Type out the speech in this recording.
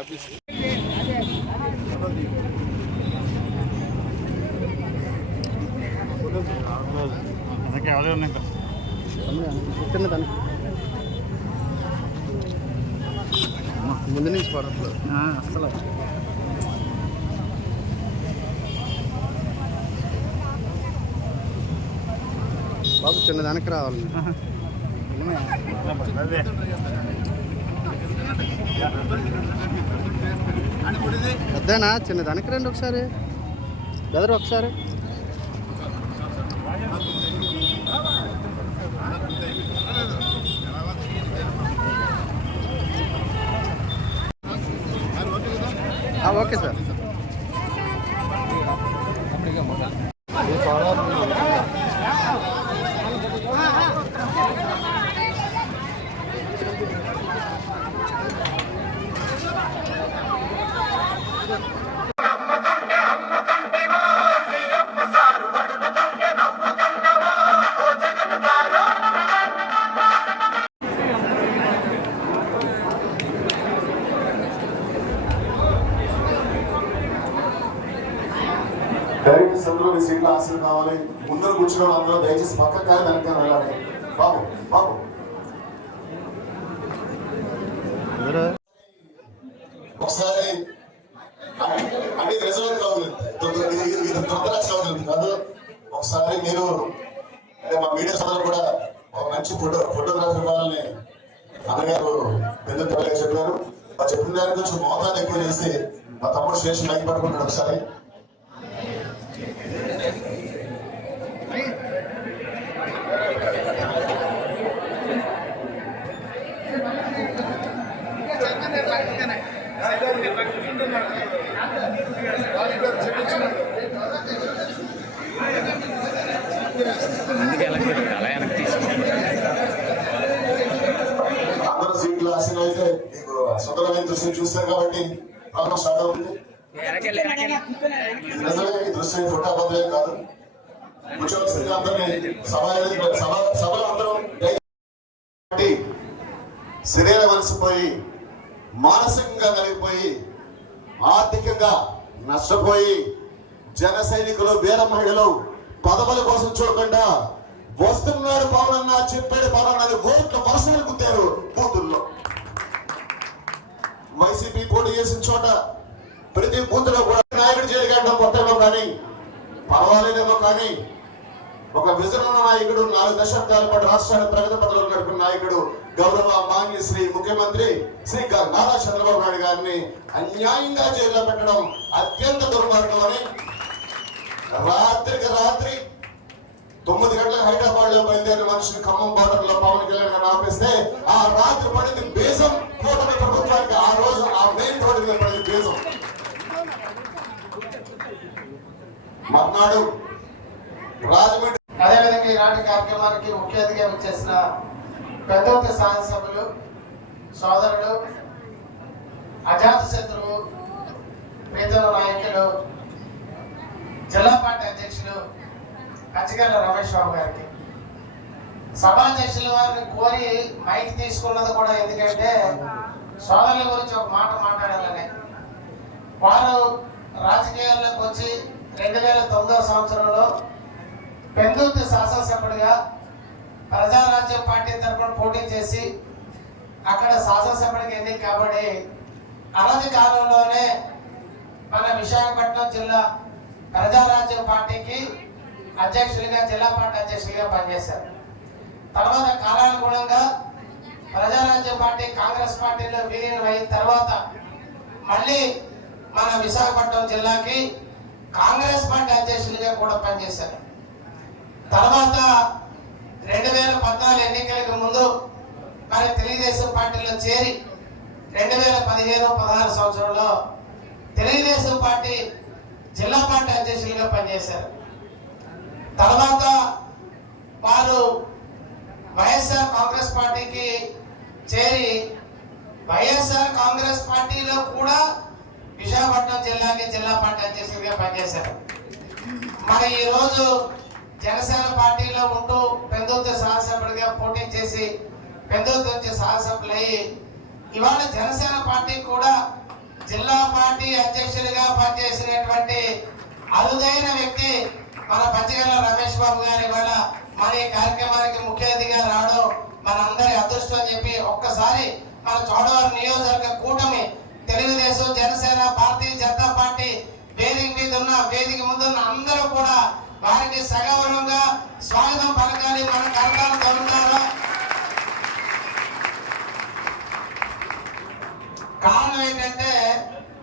Office ఎవరే ఉన్నాయి ముందు నుంచి పడట్లేదు అసలు. బాబు చిన్నదానికి రావాలి. పెద్దనా చిన్నదానికి రండి ఒకసారి బెదరు ఒకసారి. Okay sir. డైరెక్టర్స్ అందరూ మీ సీట్లో ఆశలు కావాలి. ముందర కూర్చున్న అందరూ దయచేసి పక్క కాదు వెనక వెళ్ళాలి. బాబు బాబు ఒకసారి అంటే రిజర్వ్ కావాలి కాదు. ఒకసారి మీరు అంటే మా మీడియా సోదరులు కూడా ఒక మంచి ఫోటోగ్రాఫర్ ఇవ్వాలని అన్నగారు పెద్ద చెప్పారు. వాళ్ళు చెప్పిన దానికి కొంచెం మోతాదు ఎక్కువ చేసి మా తమ్ముడు స్టేషన్ లైక్ పట్టుకుంటాడు. ఒకసారి అందరూ సీట్లు ఆశ అయితే మీకు సుందరమైన దృశ్యం చూస్తారు కాబట్టి ప్రాబ్లం స్టార్ట్ అవుతుంది. ఈ దృశ్యం ఫోటో బదులే కాదు. కూర్చోవలసింది అందరినీ సభలో అందరూ శరీరం అలసిపోయి మానసికంగా కలిగిపోయి ఆర్థికంగా నష్టపోయి జన సైనికులు వీర మహిళలు పదవుల కోసం చూడకుండా వస్తున్నాడు పవన్ అన్న చెప్పాడు పవన్ అన్న ఓట్ల వర్షాలు గుద్దారు బూతుల్లో. వైసీపీ పోటీ చేసిన చోట ప్రతి బూత్ లో కూడా నాయకుడు చేయగలడం కొత్తలో కానీ పర్వాలేదేమో కానీ ఒక విజన్ ఉన్న నాయకుడు 4 దశాబ్దాల పాటు రాష్ట్రాన్ని ప్రగతి పథంలో నడిపిన నాయకుడు గౌరవ మాన్య శ్రీ ముఖ్యమంత్రి శ్రీ నారా చంద్రబాబు నాయుడు గారిని అన్యాయంగా జైల్లో పెట్టడం అత్యంత దుర్మార్గం అని రాత్రికి రాత్రి 9 గంటలకు హైదరాబాద్ లో బయలుదేరిన మనిషిని ఖమ్మం బార్డర్ లో పవన్ కళ్యాణ్ గారిని ఆపేస్తే ఆ రాత్రి పడింది బేజం కూటమి ప్రభుత్వానికి. ఆ రోజు ఆ మెయిన్ రోడ్డు మీద పడింది బేజం. మర్నాడు రాజమండ్రి. అదేవిధంగా ఈనాటి కార్యక్రమానికి ముఖ్య అతిథిగా వచ్చేసిన పెద్దోతి శాసనసభ్యులు సోదరుడు అజాత శత్రువు ప్రీతమ నాయకులు జిల్లా పార్టీ అధ్యక్షులు కచ్చిగల్ల రమేష్ బాబు గారికి, సభాధ్యక్షుల వారిని కోరి మైక్ తీసుకున్నది కూడా ఎందుకంటే సోదరుల గురించి ఒక మాట మాట్లాడాలని. వారు రాజకీయాల్లోకి వచ్చి 2009 సంవత్సరంలో పెందుర్తి శాసనసభ్యుడిగా ప్రజారాజ్యం పార్టీ తరఫున పోటీ చేసి అక్కడ శాసనసభ్యుడికి ఎన్నిక కాబట్టి అనతి కాలంలోనే మన విశాఖపట్నం జిల్లా ప్రజారాజ్యం పార్టీకి అధ్యక్షులుగా జిల్లా పార్టీ అధ్యక్షులుగా పనిచేశారు. తర్వాత కాలానుగుణంగా ప్రజారాజ్యం పార్టీ కాంగ్రెస్ పార్టీలో విలీనం అయిన తర్వాత మళ్ళీ మన విశాఖపట్నం జిల్లాకి కాంగ్రెస్ పార్టీ అధ్యక్షులుగా కూడా పనిచేశారు. తర్వాత 2014 ఎన్నికలకు ముందు మరి తెలుగుదేశం పార్టీలో చేరి 2015-16 సంవత్సరంలో తెలుగుదేశం పార్టీ జిల్లా పార్టీ అధ్యక్షులుగా పనిచేశారు. తర్వాత వారు వైఎస్ఆర్ కాంగ్రెస్ పార్టీకి చేరి వైఎస్ఆర్ కాంగ్రెస్ పార్టీలో కూడా విశాఖపట్నం జిల్లాకి జిల్లా పార్టీ అధ్యక్షులుగా పనిచేశారు. మరి ఈరోజు జనసేన పార్టీలో ఉంటూ పెందుర్తి శాసనసభ్యుడిగా పోటీ చేసి పెందుర్తి నుంచి శాసనసభ్యులు అయ్యి ఇవాళ జనసేన పార్టీ కూడా జిల్లా పార్టీ అధ్యక్షుడిగా పనిచేసినటువంటి అరుదైన వ్యక్తి మన పచ్చిగల్ల రమేష్ బాబు గారి వల్ల మన ఈ కార్యక్రమానికి ముఖ్య అతిథిగా రావడం మనందరి అదృష్టం అని చెప్పి ఒక్కసారి మన చోడవరం నియోజకవర్గ కూటమి తెలుగుదేశం, జనసేన, భారతీయ జనతా పార్టీ వేదిక మీద ఉన్న వేదిక ముందున్న అందరూ కూడా వారికి సగౌరవంగా స్వాగతం పలకాలి. మన కర్తాలు తొలుతారు. కారణం ఏంటంటే